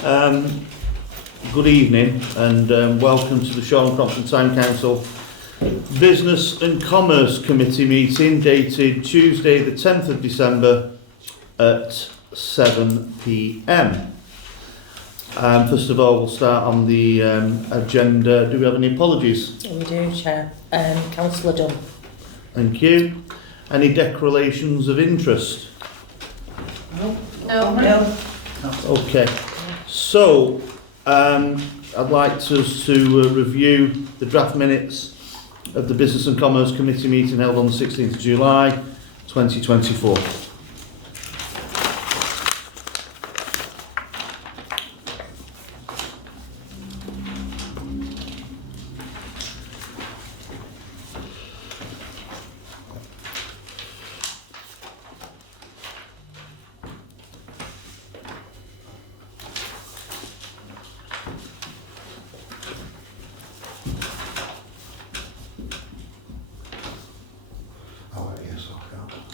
Good evening and welcome to the Shoreham Crompton Town Council Business and Commerce Committee meeting dated Tuesday the 10th of December at 7 p.m. First of all, we'll start on the agenda. Do we have any apologies? We do, Chair. Councillor Dunn. Thank you. Any declarations of interest? No. Okay. So, I'd like us to review the draft minutes of the Business and Commerce Committee meeting held on the 16th of July 2024.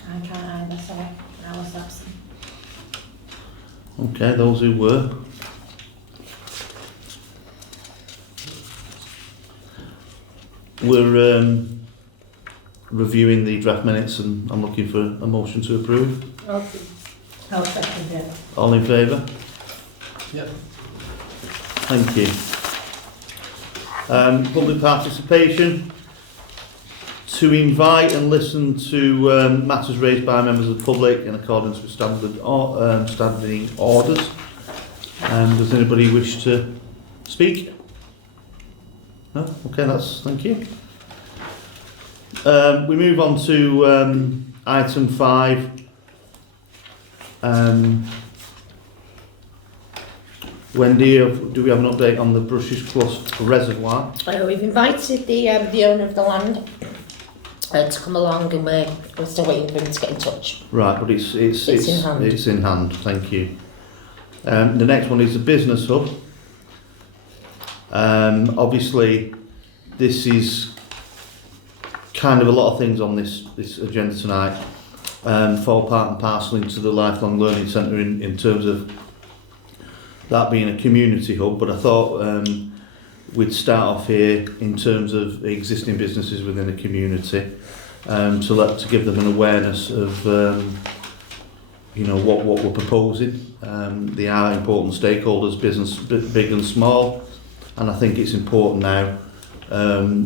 I can't either, sorry. I was absent. Okay, those who were. We're reviewing the draft minutes and I'm looking for a motion to approve. Okay. I'll second it. All in favour? Yep. Thank you. Public participation. To invite and listen to matters raised by members of the public in accordance with standing orders. Does anybody wish to speak? No? Okay, thank you. We move on to item 5. Wendy, do we have an update on the Brushes Close Reservoir? We've invited the owner of the land to come along, and we're still waiting for him to get in touch. Right, but it's in hand. It's in hand. Thank you. The next one is the business hub. Obviously, this is kind of a lot of things on this agenda tonight. Fall part and parcel into the Lifelong Learning Centre in terms of that being a community hub. But I thought we'd start off here in terms of existing businesses within the community, to give them an awareness of what we're proposing. They are important stakeholders, business big and small, and I think it's important now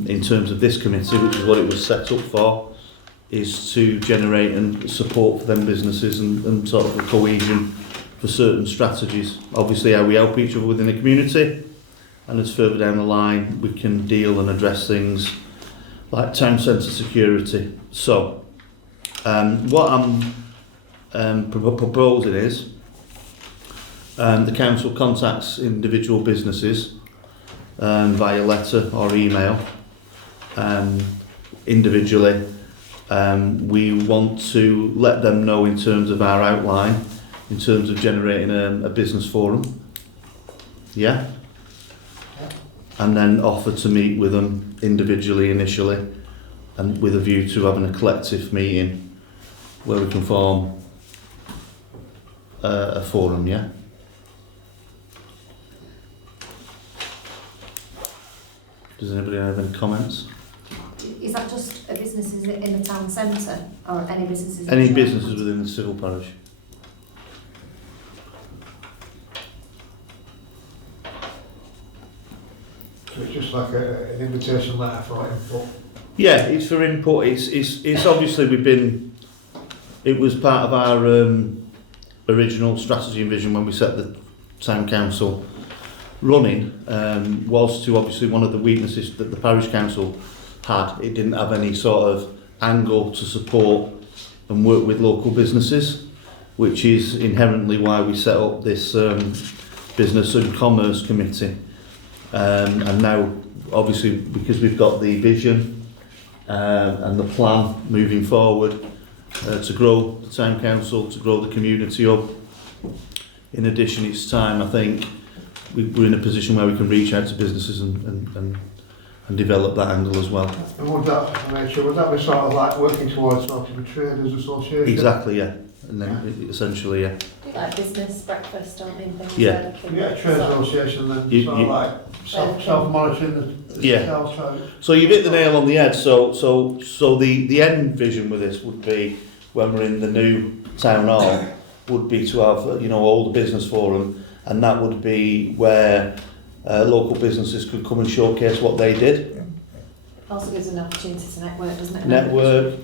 in terms of this committee, which is what it was set up for, is to generate and support for them businesses and sort of a cohesion for certain strategies. Obviously how we help each other within the community, and as further down the line we can deal and address things like town centre security. So what I'm proposing is the council contacts individual businesses via letter or email individually. We want to let them know in terms of our outline, in terms of generating a business forum. Yeah? And then offer to meet with them individually initially, and with a view to having a collective meeting where we can form a forum, yeah? Does anybody have any comments? Is that just a businesses in the town centre, or any businesses? Any businesses within the civil parish? So it's just like an invitation letter for input. Yeah, it's for input. It's obviously it was part of our original strategy and vision when we set the town council running, was to obviously one of the weaknesses that the parish council had. It didn't have any sort of angle to support and work with local businesses, which is inherently why we set up this Business and Commerce Committee. And now, obviously, because we've got the vision and the plan moving forward to grow the town council, to grow the community up. In addition, it's time, I think, we're in a position where we can reach out to businesses and and develop that angle as well. And would that be sort of like working towards sort of a traders association? Exactly, yeah. And then essentially, yeah. Do like business breakfast or things Yeah. where they can Yeah, a trade sort of- association then You- sort you- of like self-monitoring the Yeah. sales trade. So you've hit the nail on the head. So the end vision with this would be, when we're in the new town hall, would be to have, you know, all the business forum, and that would be where local businesses could come and showcase what they did. Also gives an opportunity to network, doesn't it? Network.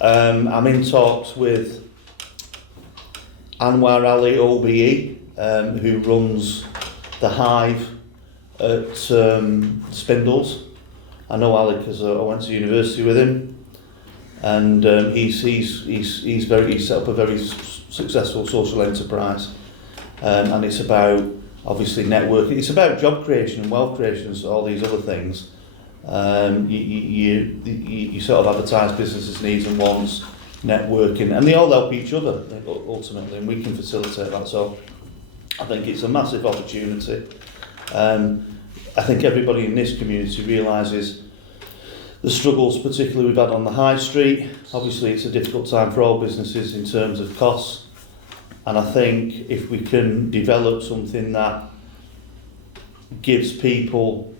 I'm in talks with Anwar Ali OBE, who runs the Hive at Spindles. I know Ali because I went to university with him, and he's set up a very successful social enterprise, and it's about obviously networking. It's about job creation and wealth creation, and all these other things. You sort of advertise businesses' needs and wants, networking, and they all help each other ultimately, and we can facilitate that. So I think it's a massive opportunity. I think everybody in this community realises the struggles, particularly we've had on the high street. Obviously, it's a difficult time for all businesses in terms of costs, and I think if we can develop something that gives people,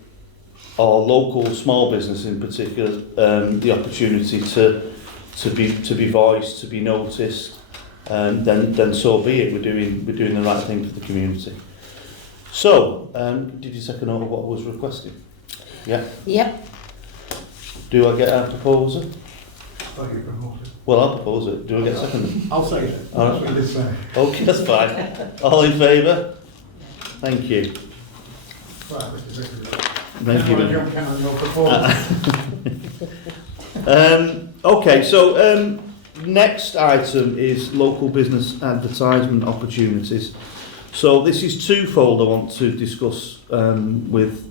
or local small business in particular, the opportunity to be voiced, to be noticed, then so be it. We're doing the right thing for the community. So, did you take a note of what was requested? Yeah. Yep. Do I get a proposal? Thank you for promoting. Well, I'll propose it. Do I get a second? I'll say it. All right. That's what you did say. Okay, that's fine. All in favour? Thank you. Right, Mr. Secretary. Thank you. Anyone jump in on your proposal? Okay, so next item is local business advertisement opportunities. So this is twofold I want to discuss with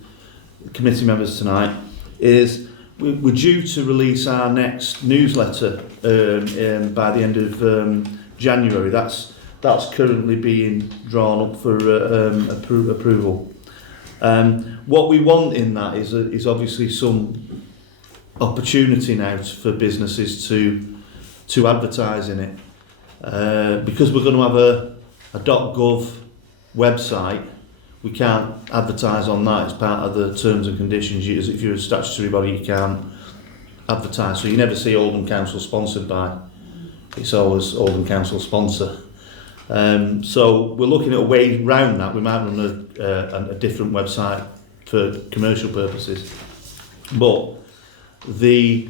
committee members tonight. Is we're due to release our next newsletter by the end of January. That's currently being drawn up for approval. What we want in that is obviously some opportunity now for businesses to advertise in it, because we're going to have a .gov website. We can't advertise on that. It's part of the terms and conditions. If you're a statutory body, you can't advertise. So you never see Oldham Council sponsored by. It's always Oldham Council sponsor. So we're looking at a way round that. We might run a different website for commercial purposes. But the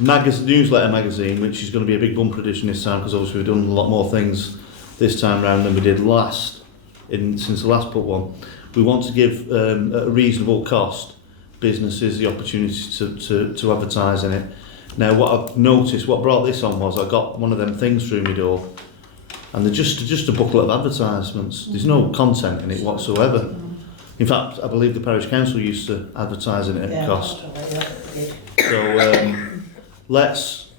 newsletter magazine, which is going to be a big bumper edition this time, because obviously we've done a lot more things this time round than we did since the last put one. We want to give at a reasonable cost businesses the opportunity to advertise in it. Now, what I've noticed, what brought this on was I got one of them things through my door, and they're just a booklet of advertisements. There's no content in it whatsoever. In fact, I believe the parish council used to advertise in it at cost. So let's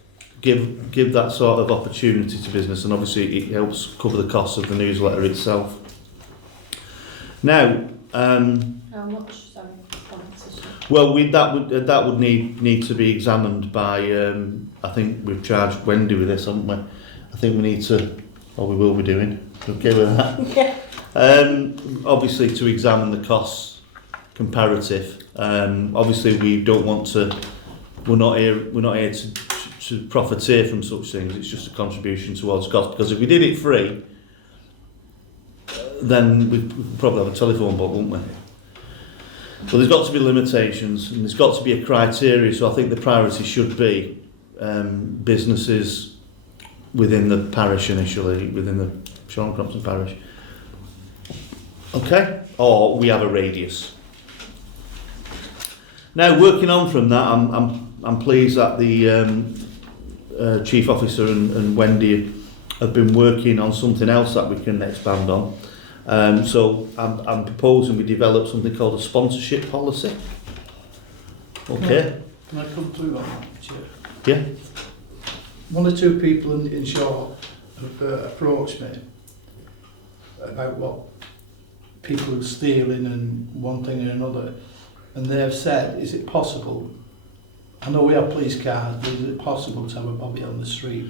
give that sort of opportunity to business, and obviously it helps cover the cost of the newsletter itself. Now, How much? Sorry, competition. well, that would need to be examined by. I think we've charged Wendy with this, haven't we? I think we need to, or we will be doing. Okay with that? Yeah. Obviously, to examine the costs comparative. Obviously, we don't want to. We're not here to profiteer from such things. It's just a contribution towards cost. Because if we did it free, then we'd probably have a telephone book, wouldn't we? So there's got to be limitations, and there's got to be a criteria. So I think the priority should be businesses within the parish initially, within the Sean Crompton parish. Okay, or we have a radius. Now, working on from that, I'm pleased that the chief officer and Wendy have been working on something else that we can expand on. So I'm proposing we develop something called a sponsorship policy. Okay. Can I come through on that, Chair? Yeah. One or two people in short have approached me about what people are stealing and one thing and another. and they've said, is it possible, I know we have police cars, but is it possible to have a bobby on the street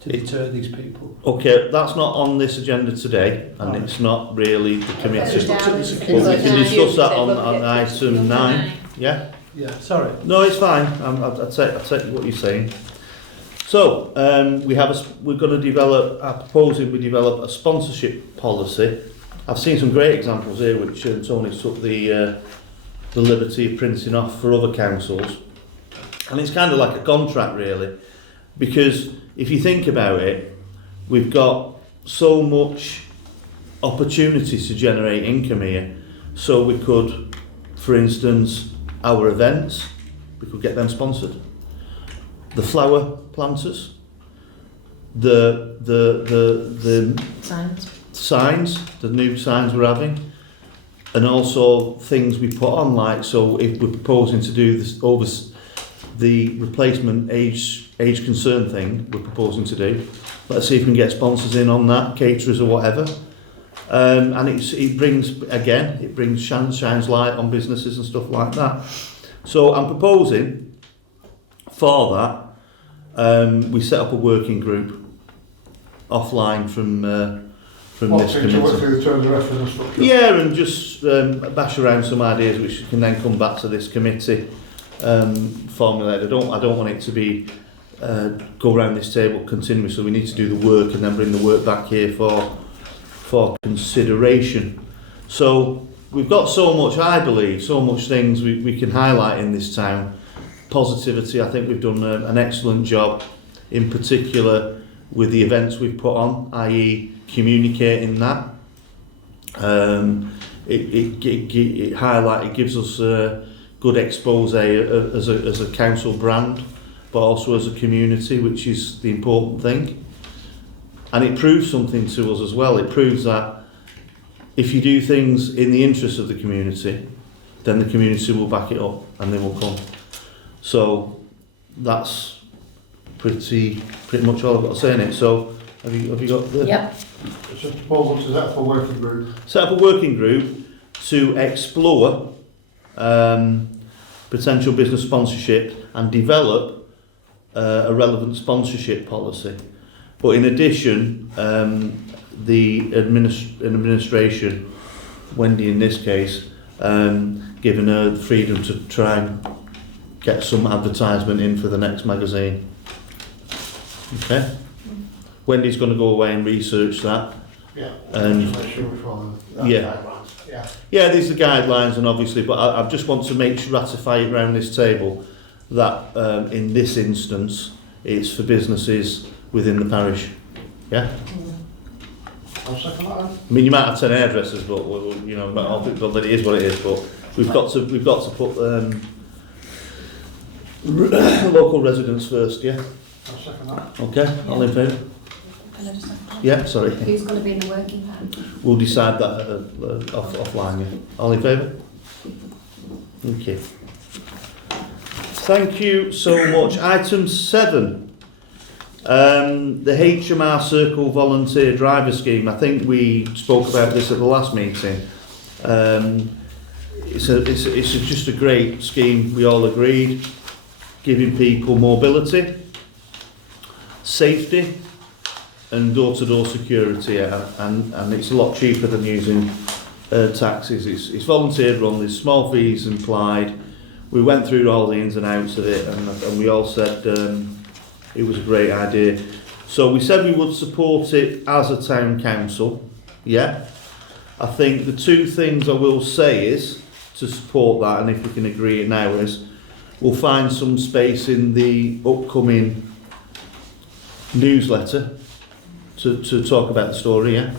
to deter these people? Okay, that's not on this agenda today, and Right. it's not really the committee. Just looked at the But security. we can discuss that on item 9. Yeah? Yeah, sorry. No, it's fine. I'll take what you're saying. So, we're going to develop, I'm proposing we develop a sponsorship policy. I've seen some great examples here which Tony took the liberty of printing off for other councils. And it's kind of like a contract really, because if you think about it, we've got so much opportunities to generate income here. So we could, for instance, our events, we could get them sponsored. The flower planters, the Signs. signs, the new signs we're having, and also things we put on, like, so if we're proposing to do this over the replacement age concern thing we're proposing to do, let's see if we can get sponsors in on that, caterers or whatever. And it brings shines light on businesses and stuff like that. So I'm proposing for that we set up a working group offline from this To work committee. through the terms of reference and structure. Yeah, and just bash around some ideas which can then come back to this committee formulated. I don't want it to be go around this table continuously. We need to do the work and then bring the work back here for consideration. So we've got so much, I believe, so much things we can highlight in this town. Positivity, I think we've done an excellent job, in particular with the events we've put on, i.e. communicating that. It gives us a good expose as a council brand, but also as a community, which is the important thing. And it proves something to us as well. It proves that if you do things in the interest of the community, then the community will back it up and they will come. So that's pretty much all I've got to say in it. So have you got the... Yep. It's a proposal to set up a working group. Set up a working group to explore potential business sponsorship and develop a relevant sponsorship policy. But in addition, the administration, Wendy in this case, given her the freedom to try and get some advertisement in for the next magazine. Okay? Wendy's going to go away and research that. Yeah. And Just make sure we follow that yeah. guidelines. Yeah. Yeah, these are guidelines, and obviously, but I just want to make sure, ratify it around this table that in this instance it's for businesses within the parish. Yeah? I'll second that. I mean, you might have 10 hairdressers, but you know, but it is what it is. But we've got to put local residents first. Yeah. I'll second that. Okay. All in favour? Can I just ask? Yeah. Sorry. Who's going to be in the working group? We'll decide that offline. Yeah. All in favour? Okay. Thank you so much. Item 7. The HMR Circle Volunteer Driver Scheme. I think we spoke about this at the last meeting. It's just a great scheme. We all agreed, giving people mobility, safety, and door-to-door security, and it's a lot cheaper than using taxis. It's volunteer run. There's small fees implied. We went through all the ins and outs of it, and we all said it was a great idea. So we said we would support it as a town council. Yeah. I think the two things I will say is to support that, and if we can agree it now, is we'll find some space in the upcoming newsletter to talk about the story. Yeah.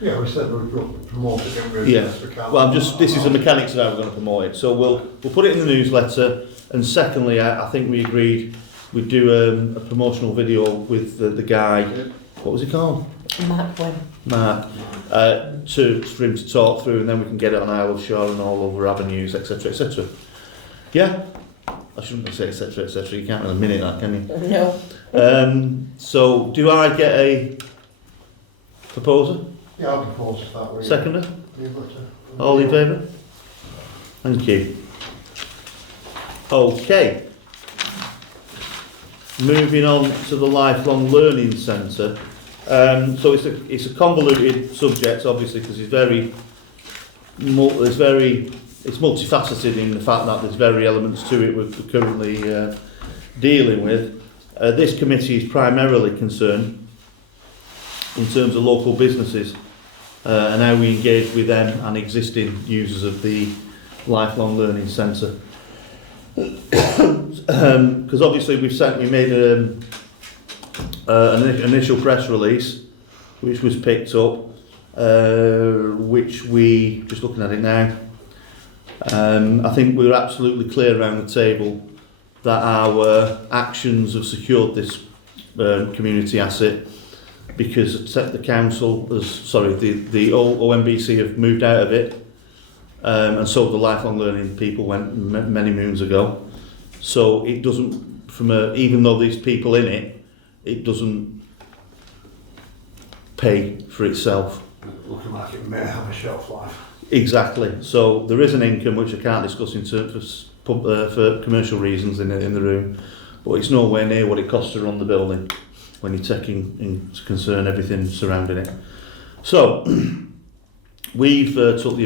Yeah, we said we'd promote it, didn't we? Yeah. Yes, we can. Well, this is the mechanics of how we're going to promote it. So we'll put it in the newsletter, and secondly, I think we agreed we'd do a promotional video with the guy. What was he called? Mark Webb. Mark. For him to talk through, and then we can get it on Isle of Shore and all over avenues, etc., etc. Yeah. I shouldn't say etc., etc. You can't really minute that, can you? No. So do I get a proposer? Yeah, I'll propose that. Seconder? Newsletter. All in favour? Thank you. Okay. Moving on to the Lifelong Learning Centre. So it's a convoluted subject, obviously, because it's multifaceted in the fact that there's very elements to it we're currently dealing with. This committee is primarily concerned in terms of local businesses and how we engage with them and existing users of the Lifelong Learning Centre. Because obviously we made an initial press release which was picked up, which we, just looking at it now, I think we're absolutely clear around the table that our actions have secured this community asset, because the council the OMBC have moved out of it, and so the lifelong learning people went many moons ago. So it doesn't, even though there's people in it, it doesn't pay for itself. Looking like it may have a shelf life. Exactly. So there is an income which I can't discuss in terms for commercial reasons in the room, but it's nowhere near what it costs to run the building when you're taking into concern everything surrounding it. So we've took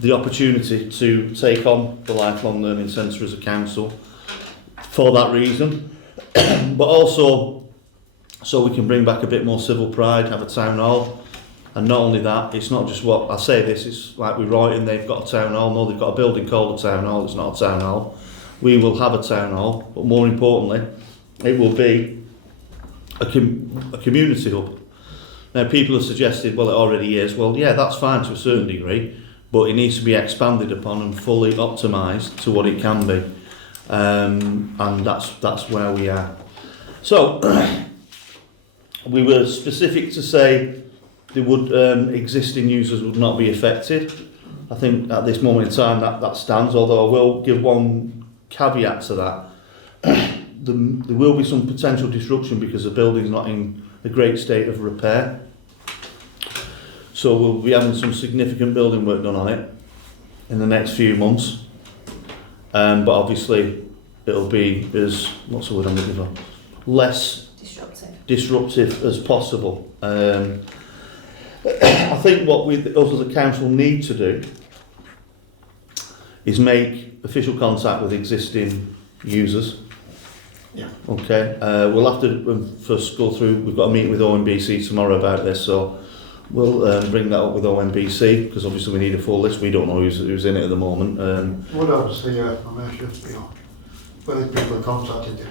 the opportunity to take on the Lifelong Learning Centre as a council for that reason, but also so we can bring back a bit more civil pride, have a town hall. And not only that, it's not just what I say this, it's like we're writing they've got a town hall. No, they've got a building called a town hall, it's not a town hall. We will have a town hall, but more importantly, it will be a community hub. Now people have suggested, well, it already is. Well, yeah, that's fine to a certain degree, but it needs to be expanded upon and fully optimised to what it can be. And that's where we are. So, we were specific to say there would existing users would not be affected. I think at this moment in time that stands, although I will give one caveat to that. There will be some potential disruption because the building's not in a great state of repair. So we'll be having some significant building work done on it in the next few months. But obviously it'll be as, what's the word I'm looking for? Less disruptive as possible. I think what us as a council need to do is make official contact with existing users. Yeah. Okay. We'll have to first go through. We've got a meeting with OMBC tomorrow about this, so we'll bring that up with OMBC because obviously we need a full list. We don't know who's in it at the moment. Would obviously, I'm sure, whether people are contacted,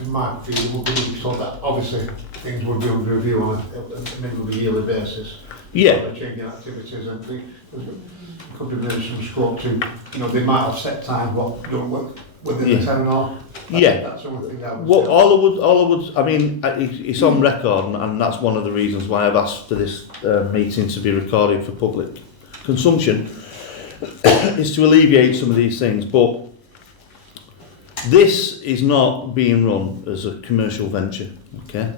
in my view, would be so that obviously things would be under review on a maybe yearly basis. Yeah. Changing activities and things. Could be really some scope to, they might have set time what don't work within the town hall. That's the only thing I would say. All I would, I mean, it's on record, and that's one of the reasons why I've asked for this meeting to be recorded for public consumption, is to alleviate some of these things. But this is not being run as a commercial venture, okay?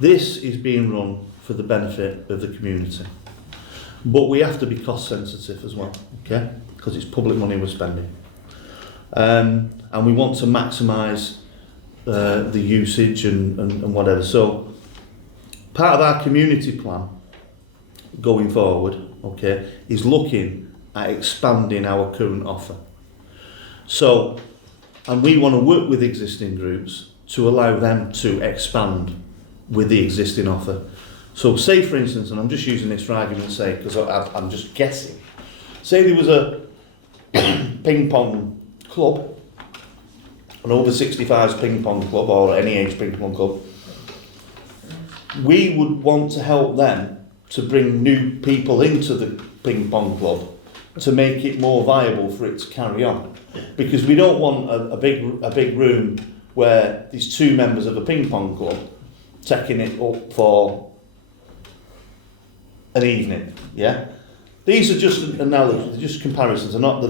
This is being run for the benefit of the community. But we have to be cost sensitive as well, okay? Because it's public money we're spending. And we want to maximise the usage and whatever. So part of our community plan going forward, okay, is looking at expanding our current offer. So, and we want to work with existing groups to allow them to expand with the existing offer. So say for instance, and I'm just using this for argument's sake because I'm just guessing, say there was a ping pong club, an over 65s ping pong club or any age ping pong club, we would want to help them to bring new people into the ping pong club to make it more viable for it to carry on. Because we don't want a big room where there's two members of a ping pong club taking it up for an evening. Yeah, these are just analogies, they're just comparisons. They're not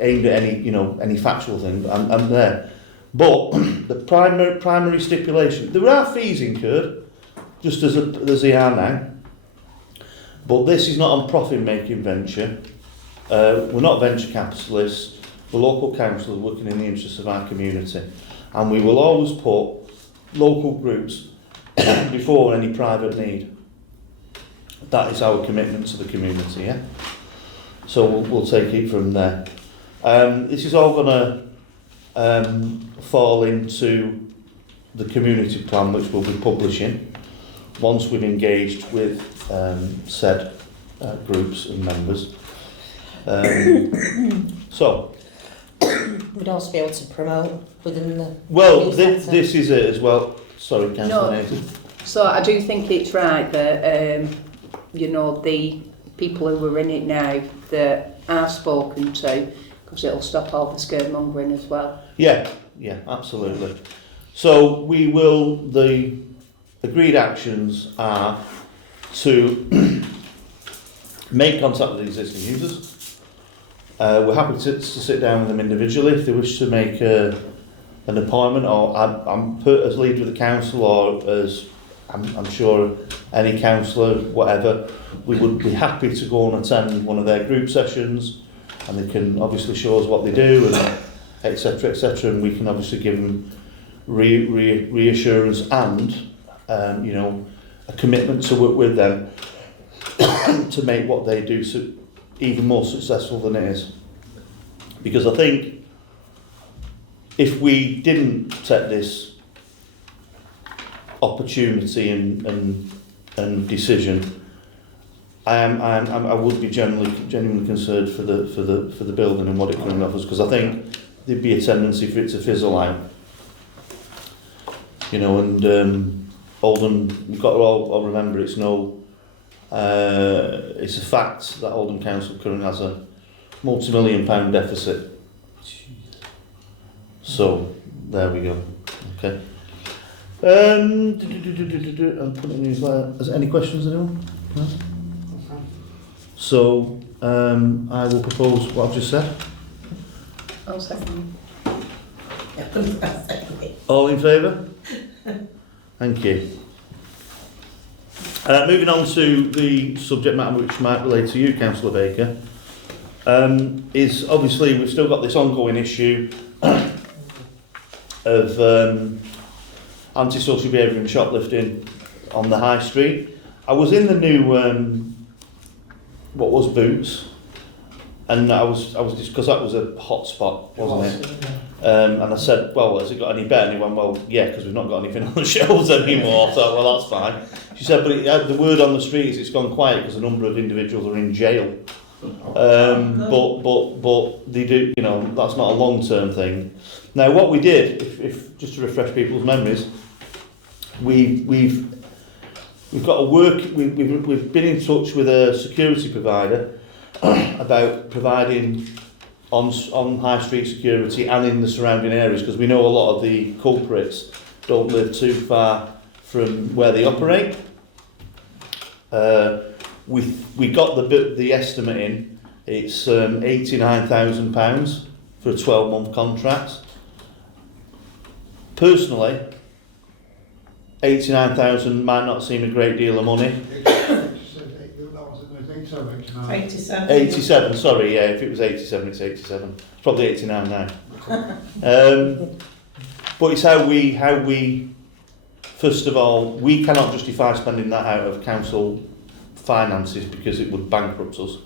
aimed at any factual thing. I'm there, but the primary stipulation, there are fees incurred, just as they are now. But this is not a profit-making venture. We're not venture capitalists. We're local councillors working in the interests of our community. And we will always put local groups before any private need. That is our commitment to the community, yeah? So we'll take it from there. This is all going to fall into the community plan, which we'll be publishing once we've engaged with said groups and members. So We'd also be able to promote within the well, newsletter. this is it as well. Sorry, Councillor No. Nathan. So I do think it's right that, you know, the people who are in it now that I've spoken to, because it'll stop all the scaremongering as well. Yeah, absolutely. So we will, the agreed actions are to make contact with existing users. We're happy to sit down with them individually if they wish to make an appointment, or I'm put as lead with the council, or as I'm sure any councillor, whatever, we would be happy to go and attend one of their group sessions, and they can obviously show us what they do, and etc., and we can obviously give them reassurance and you know, a commitment to work with them to make what they do even more successful than it is. Because I think if we didn't take this opportunity and decision, I would be genuinely concerned for the building and what it currently offers, because I think there'd be a tendency for it to fizzle out. You know, and Oldham, you've got to all remember, it's a fact that Oldham Council currently has a multi-million-pound deficit. So there we go. Okay. I'm putting these there. Is there any questions, anyone? No? So I will propose what I've just said. I'll second. All in favour? Thank you. Moving on to the subject matter which might relate to you, Councillor Baker, is obviously we've still got this ongoing issue of antisocial behaviour and shoplifting on the high street. I was in the new what was Boots, and I was because that was a hot spot, wasn't it? And I said, well, has it got any better? And he went, well, yeah, because we've not got anything on the shelves anymore. So, well, that's fine. She said, but the word on the street is it's gone quiet because a number of individuals are in jail. But they do, you know, that's not a long-term thing. Now, what we did, if just to refresh people's memories, we've got to work. We've been in touch with a security provider about providing on high street security and in the surrounding areas, because we know a lot of the culprits don't live too far from where they operate. We got the estimate in. It's £89,000 for a 12-month contract. Personally, 89,000 might not seem a great deal of money. 87, sorry, yeah, if it was 87, it's 87. It's probably 89 now. But it's how we, first of all, we cannot justify spending that out of council finances because it would bankrupt us.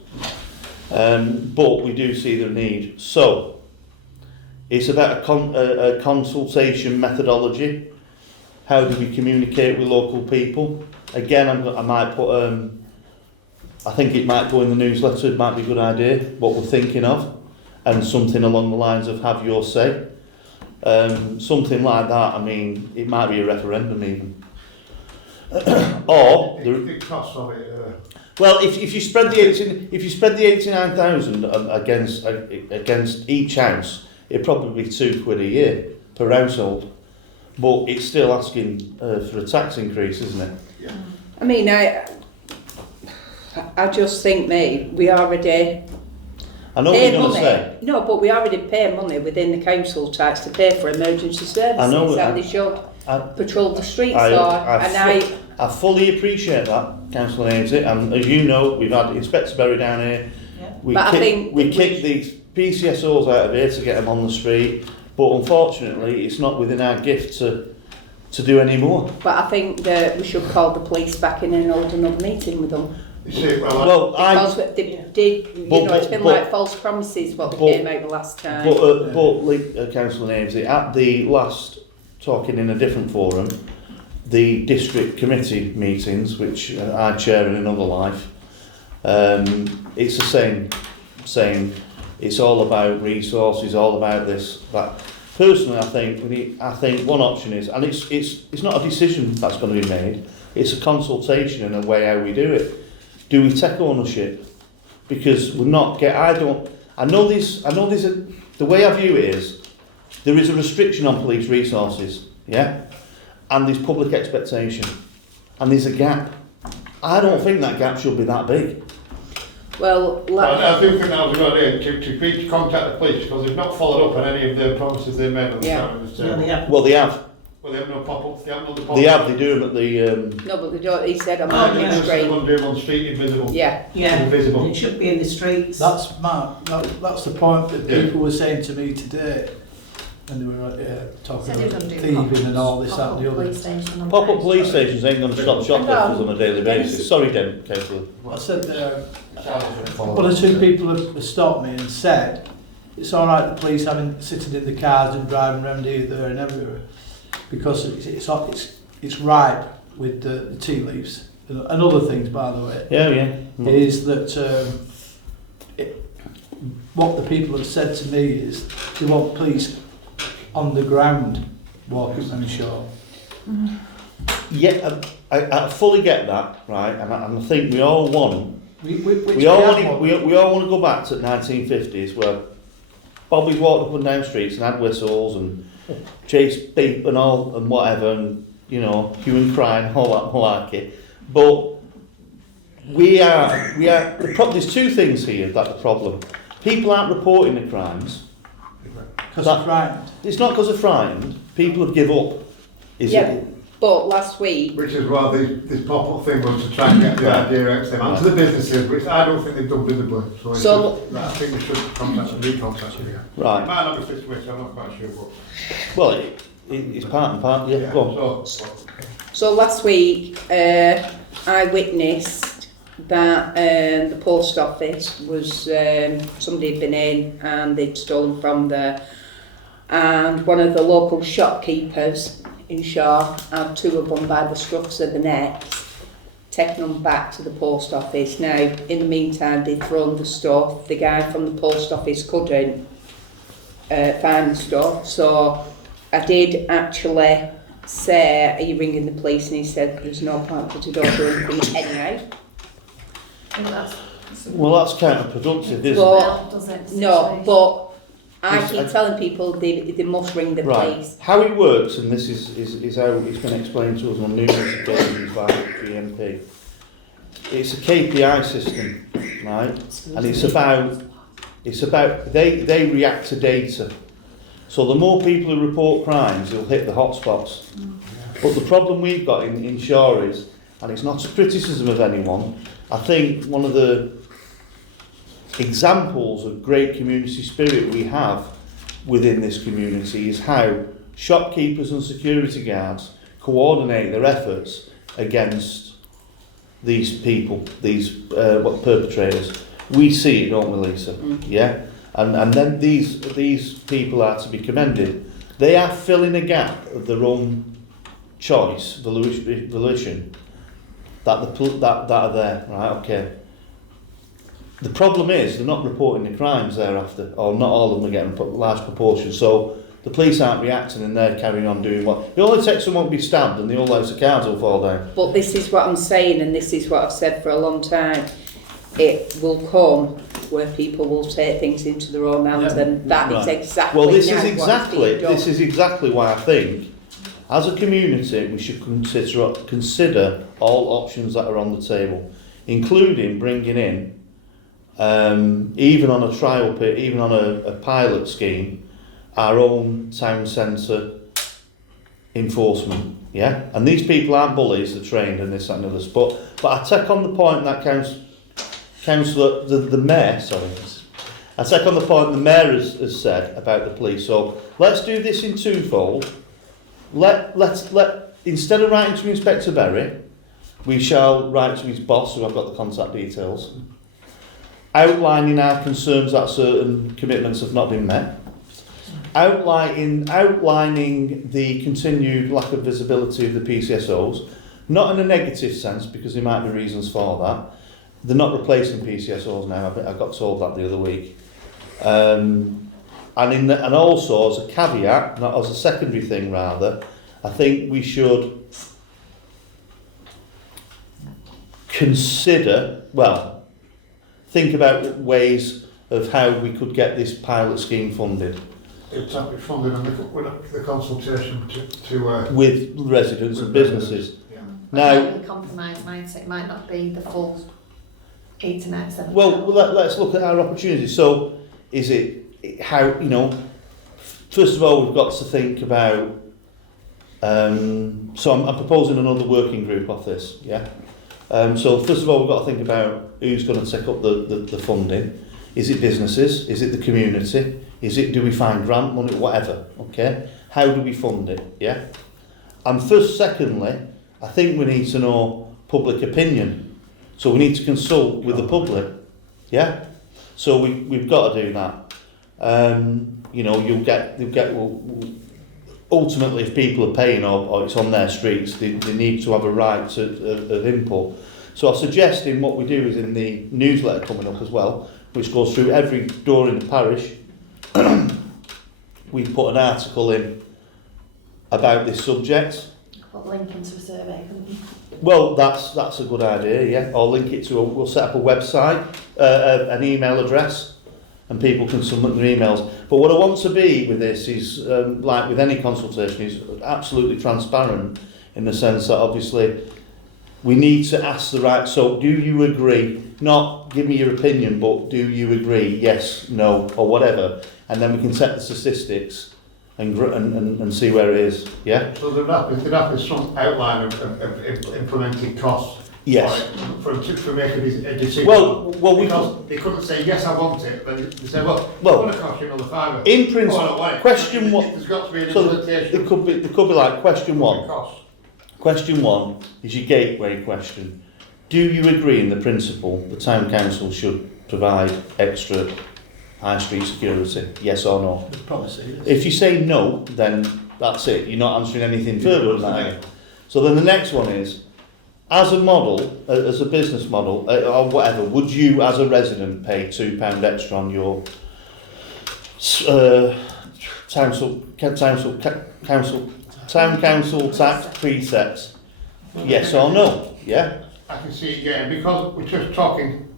But we do see the need. So, it's about a consultation methodology. How do we communicate with local people? Again, I might put, I think it might go in the newsletter, it might be a good idea, what we're thinking of, and something along the lines of have your say. Something like that, I mean, it might be a referendum even. Or the cost of it. Well, if you spread the 89,000 against each house, it'd probably be £2 a year per household. But it's still asking for a tax increase, isn't it? Yeah. I mean, I just think, mate, we already I know what pay you're going to money. say. No, but we already pay money within the council tax to pay for emergency services. I know That that. they should. patrol the streets. I fully appreciate that, Councillor Ainsley, and as you know, we've had Inspector Berry down here. We But I think we that kicked these PCSOs out of here to get them on the street, but unfortunately it's not within our gift to do any more. But I think that we should call the police back in and hold another meeting with them. You see, Because they did, it's been but- like false promises what they but- came out the last time. But Councillor Ainsley, at the last, talking in a different forum, the district committee meetings, which I chair in another life, it's the same saying. It's all about resources, all about this, that. Personally, I think one option is, and it's not a decision that's going to be made. It's a consultation and a way how we do it. Do we take ownership? Because we're not get. I know there's the way I view it is there is a restriction on police resources, yeah, and there's public expectation, and there's a gap. I don't think that gap should be that big. Well, I do think that was a good idea to contact the police because they've not followed up on any of the promises they made on the side. Well, they have. Well, they have no pop-ups. They have no pop-ups. They have. They do them at the. no, but they don't. He said on They Market just Street. want to do them on the street, invisible. Yeah. Invisible. It should be in the streets. That's the point that Yeah. people were saying to me today, and they were talking Said he was about gonna do thieving pop-ups, and all this, that and the pop-up other. police station on Pop-up the police road. stations ain't going to stop shoplifters on a daily basis. Sorry, Councillor. I said one or two people have stopped me and said it's all right the police having sitting in the cars and driving around here, there and everywhere because it's ripe with the tea leaves and other things, by the way. Yeah. Is that what the people have said to me is they want police on the ground walking on the shore. Yeah, I fully get that, right? And I think we all want. Which We all have want. one. We all want to go back to the 1950s where Bobbies walked up and down streets and had whistles and chased beep and all and whatever and hue and cry and all that malarkey. But there's two things here that the problem. People aren't reporting the crimes. Because they're frightened. It's not because they're frightened. People have give up. Is it? But last week, Which is why this pop-up thing was to try and get the idea out to them and to the businesses, which I don't think they've done visibly. I think we should contact and recontact them again. It Right. might not be situation, I'm not quite sure, but... Well, it's part and part. Yeah. Go on. so last week, I witnessed that the post office was somebody had been in and they'd stolen from there, and one of the local shopkeepers in Shaw had two of them by the scruffs of the necks, taken them back to the post office. Now, in the meantime, they'd thrown the stuff. The guy from the post office couldn't find the stuff, so I did actually say, "Are you ringing the police?" And he said, "There's no point because you don't do anything anyhow." Well, that's counterproductive, isn't But- it? Does it? No, but I Yes, keep telling people they must ring the Right. police. How it works, and this is how it's been explained to us on numerous occasions by GMP. It's a KPI system, right? And it's about they react to data. So the more people who report crimes, they'll hit the hotspots. But the problem we've got in Shaw is, and it's not a criticism of anyone, I think one of the examples of great community spirit we have within this community is how shopkeepers and security guards coordinate their efforts against these people, these perpetrators. We see it, don't we, Lisa? Yeah? And then these people are to be commended. They are filling a gap of their own choice, volition, that are there, right? Okay. The problem is they're not reporting the crimes thereafter, or not all of them are getting a large proportion. So the police aren't reacting and they're carrying on doing what. It only takes someone to be stabbed and the whole house of cards will fall down. But this is what I'm saying, and this is what I've said for a long time. It will come where people will take things into their own hands, Yeah. and that is Right. exactly Well, this now is what exactly being done. this is exactly why I think, as a community, we should consider all options that are on the table, including bringing in, even on a trial pit, even on a pilot scheme, our own town centre enforcement, yeah? And these people aren't bullies, they're trained and this, that and others. But I take on the point that councillor, the mayor, sorry, I take on the point the mayor has said about the police. So let's do this in twofold. Let's instead of writing to Inspector Berry, we shall write to his boss, who I've got the contact details, outlining our concerns that certain commitments have not been met, outlining the continued lack of visibility of the PCSOs, not in a negative sense, because there might be reasons for that. They're not replacing PCSOs now. I got told that the other week. And also as a caveat, not as a secondary thing rather, I think we should think about ways of how we could get this pilot scheme funded It's funded and the consultation to with residents and businesses. Yeah. Now, The compromise mindset might not be the full 8 to 9, 7. well, let's look at our opportunities. So, is it how, first of all, we've got to think about, so I'm proposing another working group of this, yeah? So first of all, we've got to think about who's going to take up the funding. Is it businesses? Is it the community? Do we find grant money? Whatever, okay? How do we fund it, yeah? And secondly, I think we need to know public opinion. So we need to consult with the public, yeah? So we've got to do that. You'll get ultimately, if people are paying or it's on their streets, they need to have a right of input. So I'm suggesting what we do is in the newsletter coming up as well, which goes through every door in the parish, we put an article in about this subject. Put link into a survey, couldn't you? Well, that's a good idea, yeah. Or link it to we'll set up a website, an email address, and people can submit their emails. But what I want to be with this is, like with any consultation, is absolutely transparent in the sense that obviously we need to ask the right. So, do you agree? Not give me your opinion, but do you agree? Yes, no, or whatever, and then we can set the statistics and see where it is. Yeah. So there'd have to be some outline of implementing costs. Yes. For making a decision. Well, because they couldn't say yes, I want it, but they say, well, it's Well, going to cost you another £5. in principle, Oh, no, question what. There's got to be an So implementation. it could be like question one. Cost. Question one is your gateway question. Do you agree in the principle the town council should provide extra high street security? Yes or no? Promise it. If you say no, then that's it. You're not answering anything further than that. Are you? So then the next one is, as a model, as a business model, or whatever, would you as a resident pay £2 extra on your town council tax presets? Yes or no? Yeah? I can see it getting, because we're just talking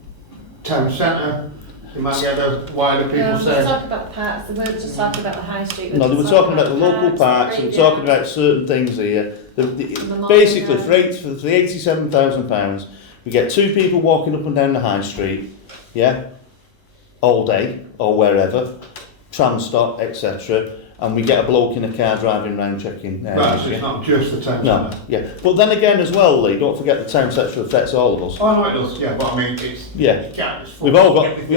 town centre, you might get those wider people No, we're saying, talking about the parks, they weren't just talking about the high street. No, they were talking about the local parks, they were talking about certain things here. Basically, for the £87,000, we get 2 people walking up and down the high street, yeah, all day, or wherever, tram stop, etc., and we get a bloke in a car driving round checking areas, right, so it's not just the town No, centre. yeah. But then again as well, Lee, don't forget the town centre affects all of us. Oh, no, it does, yeah, but I mean, it's... Yeah. You can't just We all go everything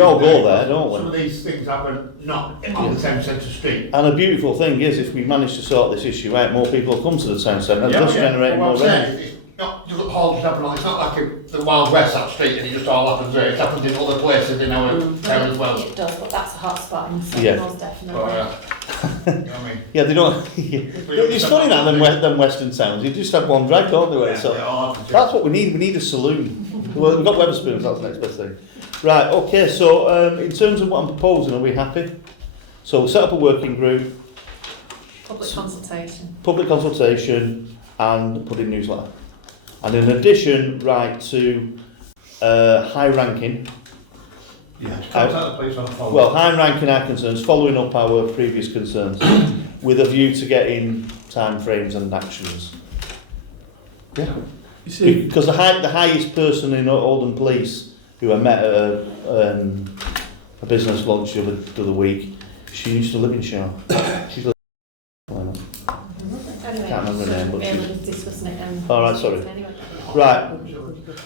there, don't we? Some of these things happen not on the town centre street. And a beautiful thing is, if we manage to sort this issue out, more people will come to the town centre, and thus generating Well, more what I'm revenue. saying is, it's not just all just happen on, it's not like the Wild West, that street, and it just all happens there. It happens in other places in our town as well. It does, but that's a hot spot in St. Yeah. Most definitely. Oh, yeah. You know what I mean? Yeah, they don't. It's funny now, them western towns, you just have one drag, don't they? Yeah, So they all happen, yeah. that's what we need. We need a saloon. Well, we've got Wetherspoons. That's the next best thing. Right. Okay. So in terms of what I'm proposing, are we happy? So we'll set up a working group, Public consultation. public consultation, and put in newsletter. And in addition, write to high ranking. Yeah, contact the police on the phone. Well, high ranking our concerns, following up our previous concerns, with a view to getting time frames and actions. Yeah. You see, Because the highest person in Oldham Police, who I met at a business lunch the other week, she used to live in Shaw. She's lived Anyway, Can't can't remember her name, but Yeah, she's... we was discussing it. All right, sorry. Anyway. Right,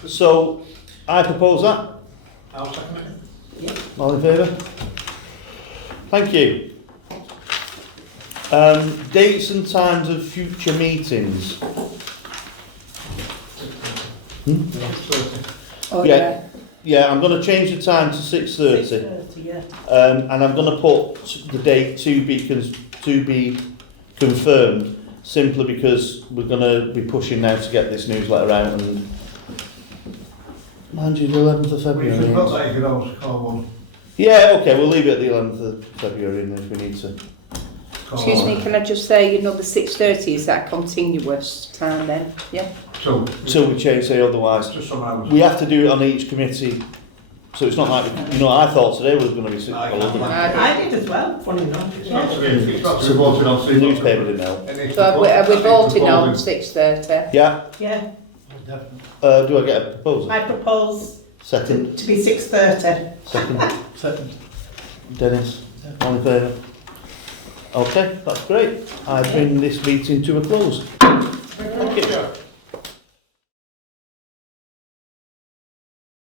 so I propose that. I'll second it. All in favour? Thank you. Dates and times of future meetings. Oh, Yeah. Yeah, I'm going to change the time to 6:30. 6:30, yeah. And I'm going to put the date to be confirmed, simply because we're going to be pushing now to get this newsletter out, and mind you, the 11th of Well, you February. could put that, you could always call one. Yeah, okay, we'll leave it at the 11th of February, and if we need to. Call Excuse one. me, can I just say, the 6:30, is that continuous time then? Yeah. So, Till we change, say otherwise. just some hours. We have to do it on each committee, so it's not like, I thought today was going to be 6 I o'clock. can't. I did as well, funny enough. It's not to be, it's not to be voted on. The newspaper didn't know. It needs So to are we vote- voting on needs to 6:30? Yeah, Yeah, Oh, definitely. do I get a proposal? I propose Second, to be 6:30. second, Second. Dennis, all in favour? Okay, that's great. I bring this meeting to a close.